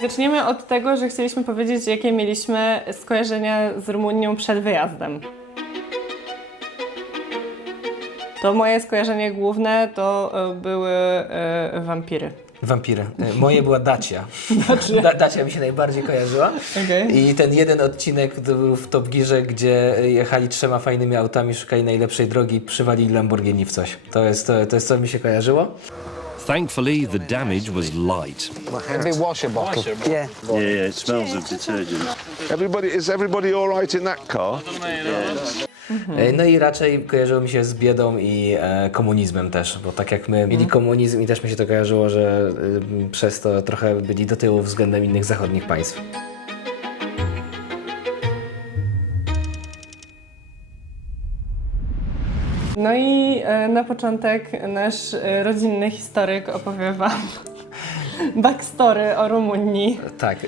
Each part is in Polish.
Zaczniemy od tego, że chcieliśmy powiedzieć, jakie mieliśmy skojarzenia z Rumunią przed wyjazdem. To moje skojarzenie główne to były wampiry. Wampiry. Moje była Dacia. Dacia mi się najbardziej kojarzyła. Okay. I ten jeden odcinek to był w Top Gearze, gdzie jechali 3 fajnymi autami, szukali najlepszej drogi i przywalili Lamborghini w coś. To jest co mi się kojarzyło. Thankfully, the damage was light. A big washer bottle. Yeah. Yeah, it smells of detergent. Is everybody all right in that car? No i raczej kojarzyło mi się z biedą i komunizmem też, bo tak jak my mieli komunizm i też mi się to kojarzyło, że przez to trochę byli do tyłu względem innych zachodnich państw. No i na początek nasz rodzinny historyk opowie wam backstory o Rumunii. Tak,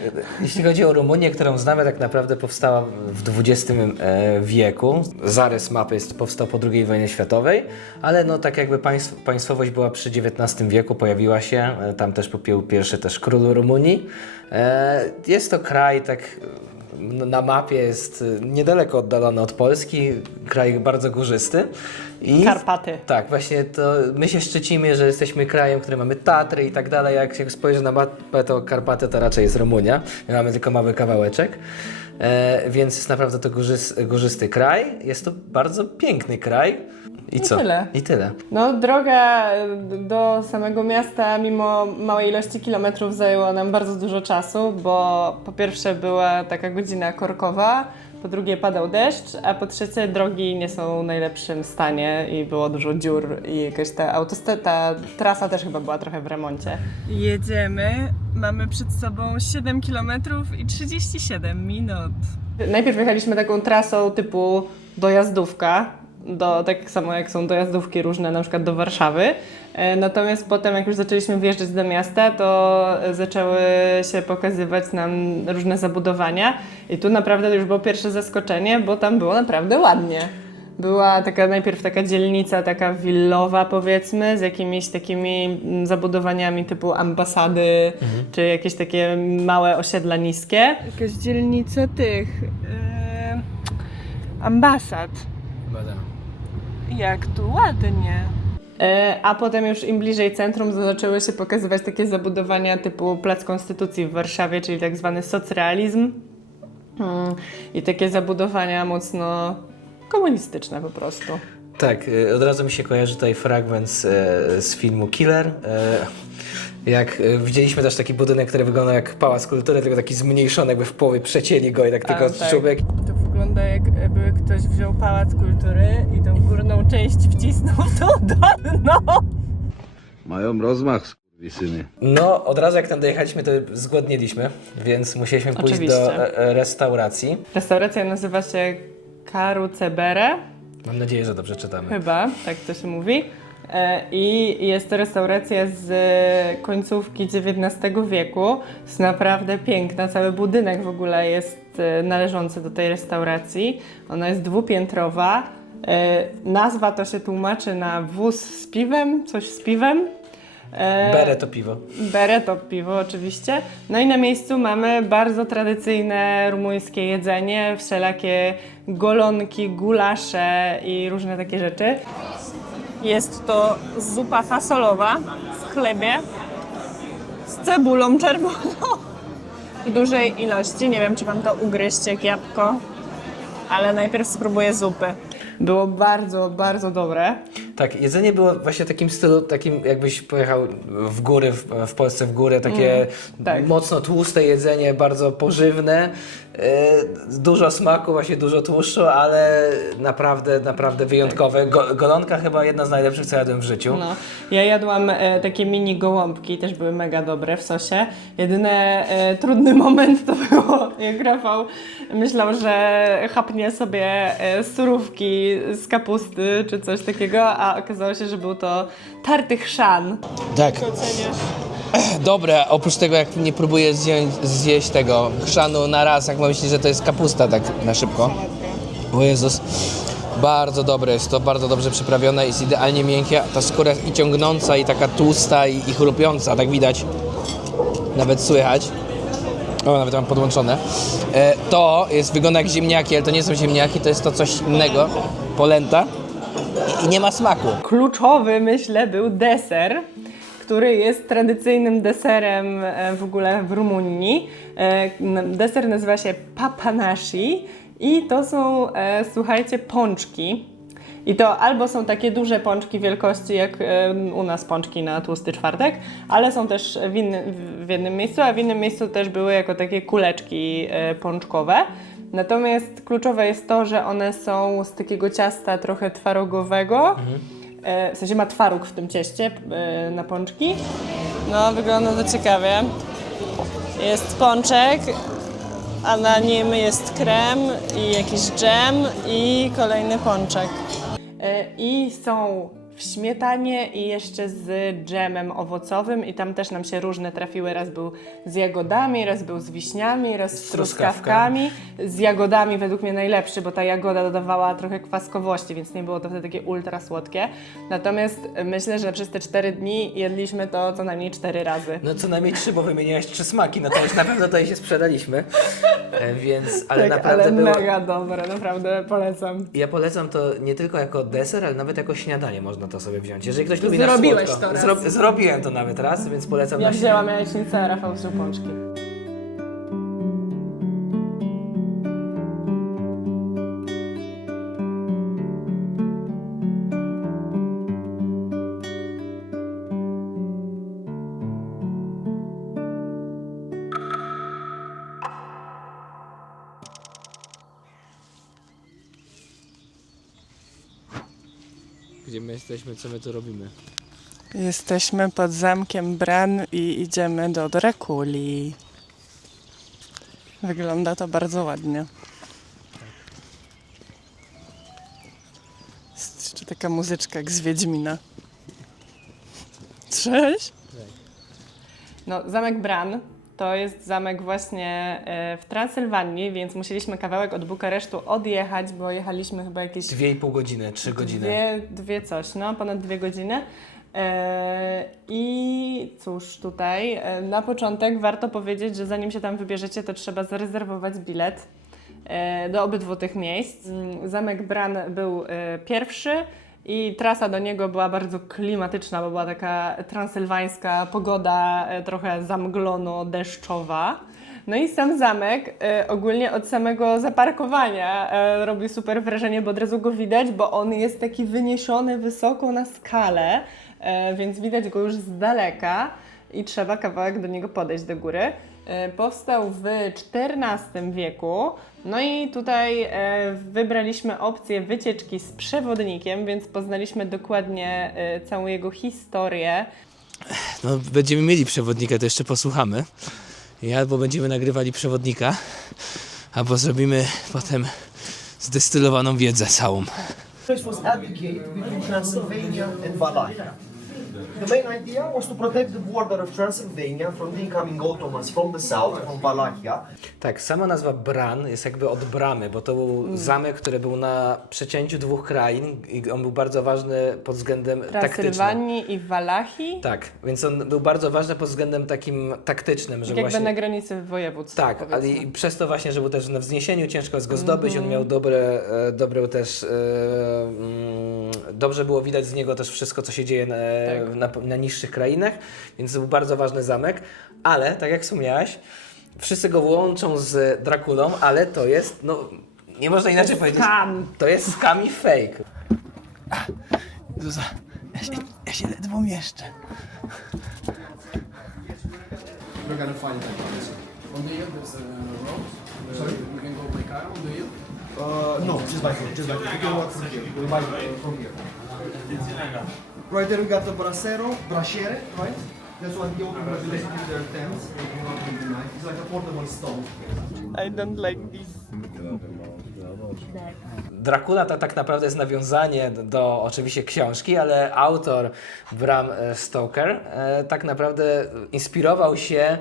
jeśli chodzi o Rumunię, którą znamy, tak naprawdę powstała w XX wieku. Zarys mapy powstał po II wojnie światowej, ale no tak jakby państwowość była przy XIX wieku, pojawiła się, tam też popił pierwszy też król Rumunii. Jest to kraj tak na mapie jest niedaleko oddalony od Polski, kraj bardzo górzysty. I Karpaty. tak, właśnie to my się szczycimy, że jesteśmy krajem, który mamy Tatry i tak dalej. Jak spojrzę na mapę, to Karpaty to raczej jest Rumunia. My mamy tylko mały kawałeczek. Więc jest naprawdę to górzysty kraj. Jest to bardzo piękny kraj. I co? Tyle. I tyle. No, droga do samego miasta, mimo małej ilości kilometrów, zajęła nam bardzo dużo czasu, bo po pierwsze była taka godzina korkowa, po drugie padał deszcz, a po trzecie drogi nie są w najlepszym stanie i było dużo dziur i jakaś ta trasa też chyba była trochę w remoncie. Jedziemy, mamy przed sobą 7 km i 37 minut. Najpierw jechaliśmy taką trasą typu dojazdówka, tak samo jak są dojazdówki różne, na przykład do Warszawy. Natomiast potem, jak już zaczęliśmy wjeżdżać do miasta, to zaczęły się pokazywać nam różne zabudowania i tu naprawdę już było pierwsze zaskoczenie, bo tam było naprawdę ładnie. Była najpierw taka dzielnica, taka willowa powiedzmy, z jakimiś takimi zabudowaniami typu ambasady, czy jakieś takie małe osiedla niskie. Jakaś dzielnica tych ambasad. Jak tu ładnie. A potem już im bliżej centrum zaczęły się pokazywać takie zabudowania typu Plac Konstytucji w Warszawie, czyli tak zwany socrealizm. I takie zabudowania mocno komunistyczne po prostu. Tak, od razu mi się kojarzy tutaj fragment z filmu Killer. Jak widzieliśmy też taki budynek, który wygląda jak Pałac Kultury, tylko taki zmniejszony, jakby w połowie przecięli go i tak tylko czubek. To wygląda jakby ktoś wziął Pałac Kultury i tą górną część wcisnął w tą dolną. Mają rozmach, skurwysyny. No, od razu jak tam dojechaliśmy, to zgłodniliśmy, więc musieliśmy pójść do restauracji. Restauracja nazywa się Karucebere. Mam nadzieję, że dobrze czytamy. Chyba, tak to się mówi. I jest to restauracja z końcówki XIX wieku. Jest naprawdę piękna. Cały budynek w ogóle jest należący do tej restauracji. Ona jest dwupiętrowa. Nazwa to się tłumaczy na wóz z piwem, coś z piwem. Bere to piwo. Bere to piwo oczywiście. No i na miejscu mamy bardzo tradycyjne rumuńskie jedzenie, wszelakie golonki, gulasze i różne takie rzeczy. Jest to zupa fasolowa w chlebie z cebulą czerwoną w dużej ilości. Nie wiem, czy wam to ugryźć jak jabłko, ale najpierw spróbuję zupy. Było bardzo, bardzo dobre. Tak, jedzenie było właśnie w takim stylu, takim jakbyś pojechał w góry, w Polsce w górę, takie tak. Mocno tłuste jedzenie, bardzo pożywne, dużo smaku, właśnie dużo tłuszczu, ale naprawdę wyjątkowe. Golonka chyba jedna z najlepszych, co jadłem w życiu. No. Ja jadłam takie mini gołąbki, też były mega dobre w sosie. Jedyny trudny moment to było, jak Rafał myślał, że chapnie sobie surówki z kapusty czy coś takiego, a okazało się, że był to tarty chrzan. Tak. Dobre, oprócz tego jak nie próbuję zjeść tego chrzanu na raz, jak myśli, że to jest kapusta tak na szybko. O Jezus. Bardzo dobre jest to, bardzo dobrze przyprawione, jest idealnie miękkie. Ta skóra jest i ciągnąca, i taka tłusta, i chrupiąca, tak widać. Nawet słychać. O, nawet mam podłączone. To wygląda jak ziemniaki, ale to nie są ziemniaki, to jest to coś innego. Polenta. I nie ma smaku. Kluczowy, myślę, był deser, który jest tradycyjnym deserem w ogóle w Rumunii. Deser nazywa się papanashi i to są, słuchajcie, pączki. I to albo są takie duże pączki wielkości, jak u nas pączki na tłusty czwartek, ale są też w jednym miejscu, a w innym miejscu też były jako takie kuleczki pączkowe. Natomiast kluczowe jest to, że one są z takiego ciasta trochę twarogowego. W sensie ma twaróg w tym cieście na pączki. No, wygląda to ciekawie. Jest pączek, a na nim jest krem i jakiś dżem i kolejny pączek. I są w śmietanie i jeszcze z dżemem owocowym i tam też nam się różne trafiły. Raz był z jagodami, raz był z wiśniami, raz z truskawkami. Z jagodami według mnie najlepszy, bo ta jagoda dodawała trochę kwaskowości, więc nie było to wtedy takie ultra słodkie. Natomiast myślę, że przez te 4 dni jedliśmy to co najmniej 4 razy. No co najmniej 3, bo wymieniałeś 3 smaki, no to już na pewno tutaj się sprzedaliśmy. Więc, ale Tak, naprawdę ale było... mega dobre, naprawdę polecam. Ja polecam to nie tylko jako deser, ale nawet jako śniadanie można to sobie wziąć. Jeżeli ktoś lubi Zrobiłeś na słodko, to raz. zrobiłem to nawet raz, więc polecam Ja na wzięłam jajecznicę, a Rafał wziął pączki. Gdzie my jesteśmy, co my tu robimy? Jesteśmy pod zamkiem Bran i idziemy do Drakuli. Wygląda to bardzo ładnie. Jest jeszcze taka muzyczka jak z Wiedźmina. Cześć! No, zamek Bran to jest zamek właśnie w Transylwanii, więc musieliśmy kawałek od Bukaresztu odjechać, bo jechaliśmy chyba jakieś 2,5 godziny, 3 godziny. Dwie coś, no, ponad 2 godziny. I cóż, tutaj na początek warto powiedzieć, że zanim się tam wybierzecie, to trzeba zarezerwować bilet do obydwu tych miejsc. Zamek Bran był pierwszy i trasa do niego była bardzo klimatyczna, bo była taka transylwańska pogoda, trochę zamglono-deszczowa. No i sam zamek ogólnie od samego zaparkowania robi super wrażenie, bo od razu go widać, bo on jest taki wyniesiony wysoko na skalę, więc widać go już z daleka i trzeba kawałek do niego podejść do góry. Powstał w XIV wieku, no i tutaj wybraliśmy opcję wycieczki z przewodnikiem, więc poznaliśmy dokładnie całą jego historię. No, będziemy mieli przewodnika, to jeszcze posłuchamy. I albo będziemy nagrywali przewodnika, albo zrobimy potem zdestylowaną wiedzę całą. This was at the gate between Transylvania and Wallachia. The main idea was to protect the border of Transylvania from the incoming Ottomans from the south, from Wallachia. Tak, sama nazwa Bran jest jakby od bramy, bo to był zamek, który był na przecięciu 2 krain i on był bardzo ważny pod względem taktycznym. Transylwanii i Walachii, Tak, więc on był bardzo ważny pod względem takim taktycznym, że jakby właśnie... na granicy województw. Tak, ale powiedzmy. i przez to właśnie, że był też na wzniesieniu, ciężko jest go zdobyć, on miał dobre też, dobrze było widać z niego też wszystko, co się dzieje na niższych krainach, więc to był bardzo ważny zamek, ale tak jak wspomniałaś, wszyscy go łączą z Drakulą, ale to jest, no, nie można inaczej powiedzieć. Scam. To jest scam i fake. Zuza, ja się ledwo mieszczę. We're gonna find that place. On the hill, there's a road. Sorry? You can go by car on the hill. No, just by foot, just by foot. You can walk from here. We'll buy from here. Right there we got the brasciere, right? That's what the Ottomans used to do their tents. It's like a portable stove. I don't like this. Dracula to tak naprawdę jest nawiązanie do oczywiście książki, ale autor Bram Stoker tak naprawdę inspirował się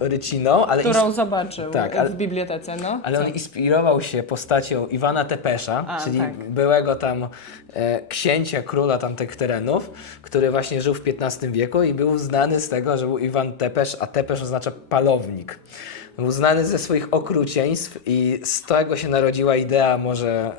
Ryciną, ale Którą zobaczył tak, ale- w bibliotece, no. ale on inspirował się postacią Iwana Tepesza, czyli tak. byłego tam księcia, króla tamtych terenów, który właśnie żył w XV wieku i był znany z tego, że był Iwan Tepesz, a Tepesz oznacza palownik. Był znany ze swoich okrucieństw i z tego się narodziła idea może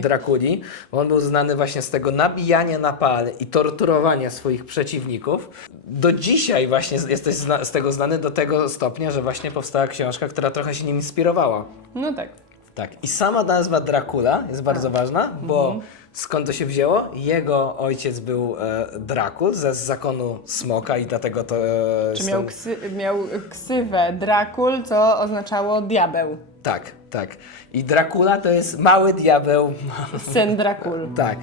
Drakuli. Bo on był znany właśnie z tego nabijania na pale i torturowania swoich przeciwników. Do dzisiaj właśnie jesteś z tego znany do tego stopnia, że właśnie powstała książka, która trochę się nim inspirowała. No tak. Tak. I sama nazwa Dracula jest bardzo ważna, bo skąd to się wzięło? Jego ojciec był Drakul z zakonu smoka i dlatego to... Czy miał ksywę Drakul, co oznaczało diabeł. Tak, tak. I Dracula to jest mały diabeł. Syn Drakul. Tak.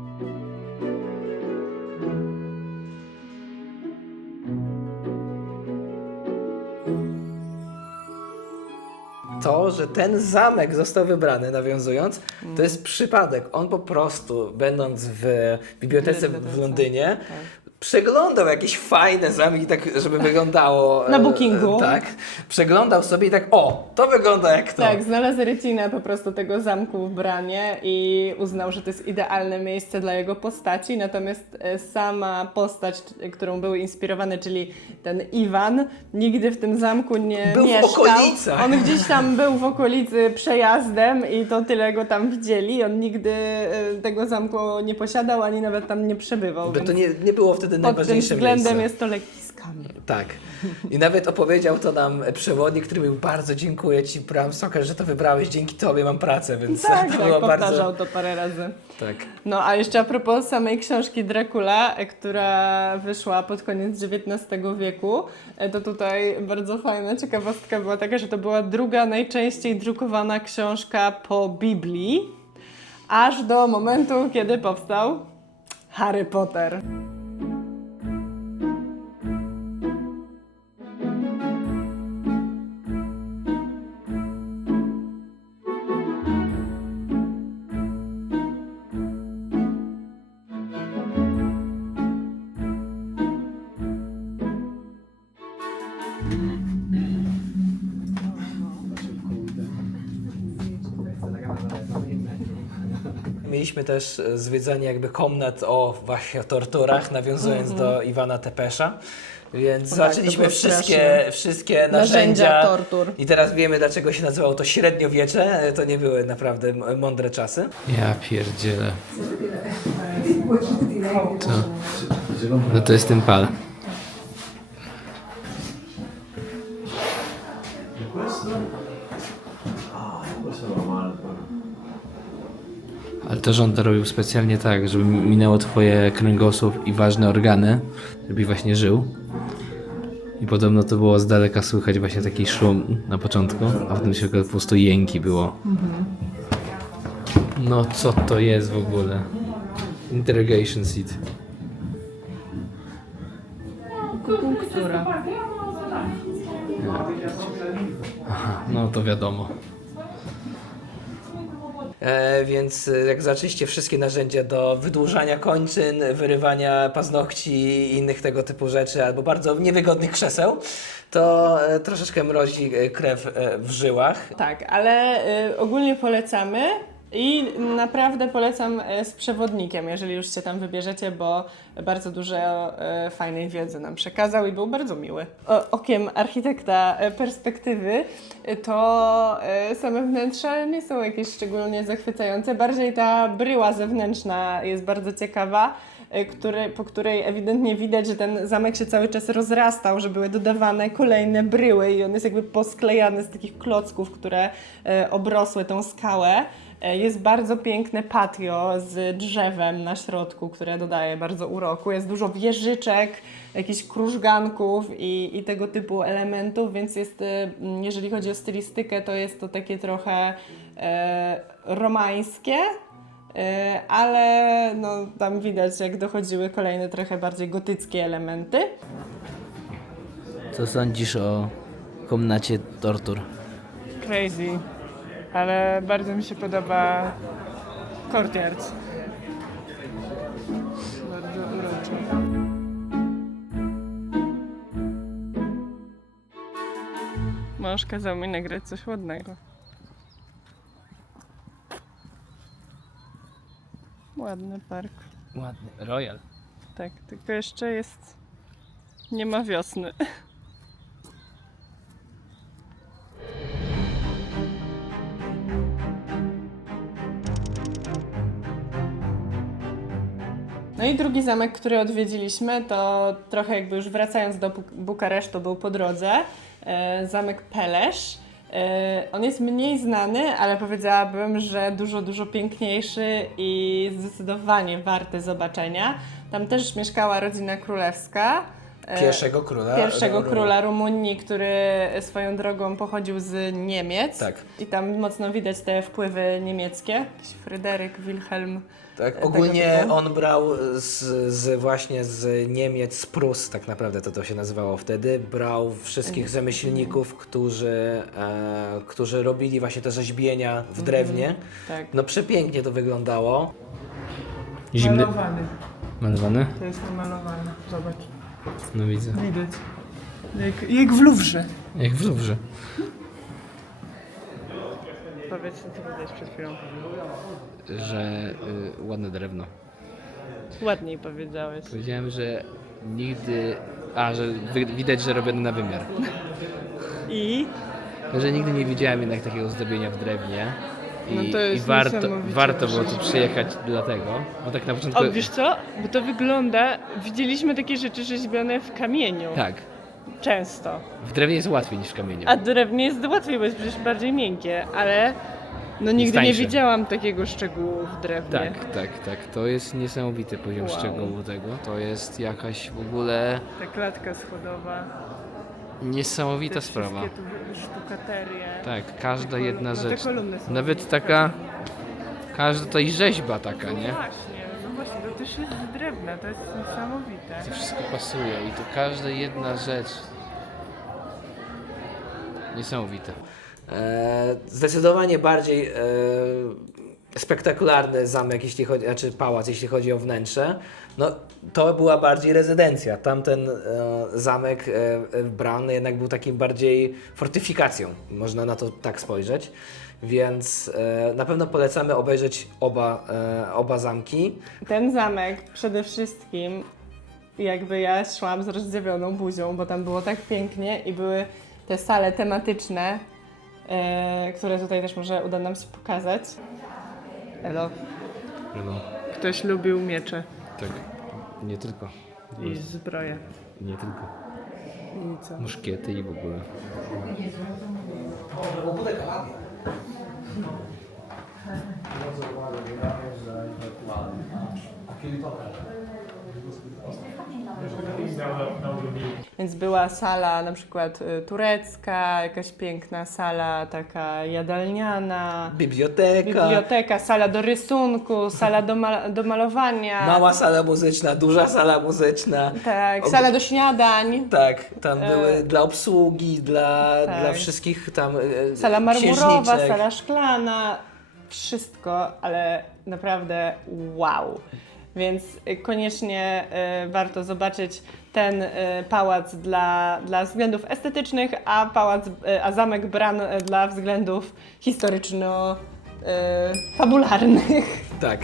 To, że ten zamek został wybrany, nawiązując, to jest przypadek. On po prostu, będąc w bibliotece w Londynie, przeglądał jakieś fajne zamki, tak żeby wyglądało... Na Bookingu. Tak. Przeglądał sobie i tak, o, to wygląda jak to. Tak, znalazł rycinę po prostu tego zamku w Branie i uznał, że to jest idealne miejsce dla jego postaci, natomiast sama postać, którą były inspirowane, czyli ten Iwan, nigdy w tym zamku nie Był w mieszkał. okolicach. On gdzieś tam był w okolicy przejazdem i to tyle go tam widzieli. On nigdy tego zamku nie posiadał, ani nawet tam nie przebywał. Bo to więc nie było wtedy pod tym najważniejsze względem miejsce. jest to lekki skam. Tak. I nawet opowiedział to nam przewodnik, który mówił, bardzo dziękuję Ci, Bram Stoker, że to wybrałeś, dzięki Tobie mam pracę, więc Tak, to tak, było powtarzał bardzo... to parę razy. Tak. No a jeszcze a propos samej książki Dracula, która wyszła pod koniec XIX wieku, to tutaj bardzo fajna ciekawostka była taka, że to była druga najczęściej drukowana książka po Biblii, aż do momentu, kiedy powstał Harry Potter. Mieliśmy też zwiedzanie jakby komnat o właśnie torturach, nawiązując do Iwana Tepesza. Więc zobaczyliśmy było wszystkie narzędzia Narzędzia tortur. I teraz wiemy, dlaczego się nazywało to średniowiecze. To nie były naprawdę mądre czasy. Ja pierdzielę. To. No to jest ten pal. Ale to, że on to robił specjalnie tak, żeby minęło twoje kręgosłup i ważne organy, żebyś właśnie żył. I podobno to było z daleka słychać właśnie taki szum na początku, a potem się po prostu jęki było. No co to jest w ogóle? Interrogation seat. Która? Aha, no to wiadomo. Więc jak zaczęliście wszystkie narzędzia do wydłużania kończyn, wyrywania paznokci i innych tego typu rzeczy, albo bardzo niewygodnych krzeseł, to troszeczkę mrozi krew w żyłach. Tak, ale ogólnie polecamy i naprawdę polecam z przewodnikiem, jeżeli już się tam wybierzecie, bo bardzo dużo fajnej wiedzy nam przekazał i był bardzo miły. Okiem architekta perspektywy to same wnętrza nie są jakieś szczególnie zachwycające, bardziej ta bryła zewnętrzna jest bardzo ciekawa, po której ewidentnie widać, że ten zamek się cały czas rozrastał, że były dodawane kolejne bryły i on jest jakby posklejany z takich klocków, które obrosły tą skałę. Jest bardzo piękne patio z drzewem na środku, które dodaje bardzo uroku. Jest dużo wieżyczek, jakichś krużganków i tego typu elementów, więc jest, jeżeli chodzi o stylistykę, to jest to takie trochę romańskie, ale no, tam widać, jak dochodziły kolejne trochę bardziej gotyckie elementy. Co sądzisz o komnacie tortur? Crazy. ale bardzo mi się podoba Courtyard. Bardzo uroczy. Mąż kazał mi nagrać coś ładnego. Ładny park. Ładny. Royal. Tak, tylko jeszcze jest... nie ma wiosny. No i drugi zamek, który odwiedziliśmy, to trochę jakby już wracając do Bukaresztu, był po drodze, zamek Pelesz. On jest mniej znany, ale powiedziałabym, że dużo piękniejszy i zdecydowanie warty zobaczenia. Tam też mieszkała rodzina królewska. Pierwszego króla Rumunii, który swoją drogą pochodził z Niemiec. Tak. I tam mocno widać te wpływy niemieckie. Jakiś Fryderyk Wilhelm. Tak, tego ogólnie typu. on brał właśnie z Niemiec, z Prus, tak naprawdę to się nazywało wtedy, brał wszystkich rzemieślników, którzy robili właśnie te rzeźbienia w drewnie. Tak. No przepięknie to wyglądało. Zimny. Malowany. Malowany? To jest namalowane. Zobacz. No widzę. Widać. Jak w Luwrze. Jak w Luwrze. Powiedz, co powiedziałeś przed chwilą. Że ładne drewno. Ładniej powiedziałeś. Powiedziałem, że nigdy... że widać, że robione na wymiar. I? Że nigdy nie widziałem jednak takiego zdobienia w drewnie. No to jest niesamowicie warto było tu rzeczywiście. przyjechać dlatego. Bo tak na początku... O, wiesz co? Bo to wygląda... Widzieliśmy takie rzeczy rzeźbione w kamieniu. Tak. Często. W drewnie jest łatwiej niż w kamieniu. A drewnie jest łatwiej, bo jest przecież bardziej miękkie, ale... No nigdy nie tańsze. widziałam takiego szczegółu w drewnie. Tak. To jest niesamowity poziom Wow. szczegółu tego. To jest jakaś w ogóle Ta klatka schodowa. niesamowita Te sprawa. wszystkie tu sztukaterie. Tak, każda jedna No te rzecz. kolumny są Nawet taka, każda tutaj rzeźba taka, No nie? właśnie, to też jest z drewna, to jest niesamowite. To wszystko pasuje i to każda jedna rzecz. Niesamowite. Zdecydowanie bardziej spektakularny zamek, jeśli chodzi, znaczy pałac, jeśli chodzi o wnętrze. No, to była bardziej rezydencja. Tamten zamek Bran jednak był takim bardziej fortyfikacją, można na to tak spojrzeć. Więc na pewno polecamy obejrzeć oba zamki. Ten zamek przede wszystkim, jakby ja szłam z rozdziawioną buzią, bo tam było tak pięknie i były te sale tematyczne, które tutaj też może uda nam się pokazać. Elo. No, Ktoś lubił miecze tak. Nie tylko. i zbroje. Nie tylko. I co? Muszkiety i w ogóle. Więc była sala na przykład turecka, jakaś piękna sala taka jadalniana, biblioteka, sala do rysunku, sala do malowania. Mała sala muzyczna, duża sala muzyczna. Tak, sala do śniadań. Tak, tam były dla obsługi, dla wszystkich tam Sala marmurowa, księżniczek. sala szklana, wszystko, ale naprawdę wow. Więc koniecznie warto zobaczyć ten pałac dla względów estetycznych, a zamek Bran dla względów historyczno-fabularnych. Tak.